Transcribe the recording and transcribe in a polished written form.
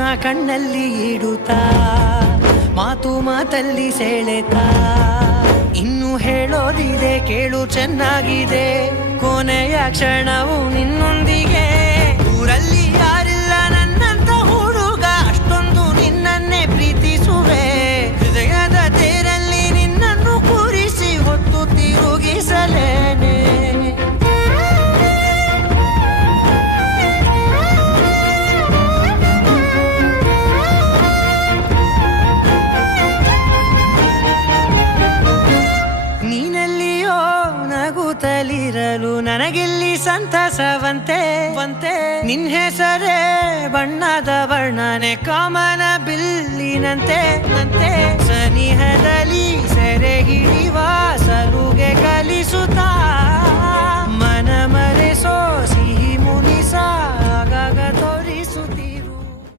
ನಾ ಕಣ್ಣಲ್ಲಿ ಇಡುತ್ತಾ ಮಾತು ಮಾತಲ್ಲಿ ಸೆಳೆತಾ ಇನ್ನು ಹೇಳೋದಿದೆ ಕೇಳು ಚೆನ್ನಾಗಿದೆ ಕೊನೆಯ ಕ್ಷಣವು ನಿನ್ನೊಂದಿಗೆ ಊರಲ್ಲಿ ಯಾರಿಲ್ಲ ನನ್ನಂತ ಹುಡುಗ ಅಷ್ಟೊಂದು ನಿನ್ನನ್ನೇ ಪ್ರೀತಿಸುವೆ ಹೃದಯದ ತೇರಲ್ಲಿ ನಿನ್ನನ್ನು ಕೂರಿಸಿ ಹೊತ್ತು ತಿರುಗಿಸಲೇನೆ ನಗುತ್ತಲಿರಲು ನನಗಿಲ್ಲಿ ಸಂತಸವಂತೆ ನಿನ್ ಹೆಸರೇ ಬಣ್ಣದ ವರ್ಣನೆ ಕಾಮನ ಬಿಲ್ಲಿನಂತೆ ಸನಿಹದಲ್ಲಿ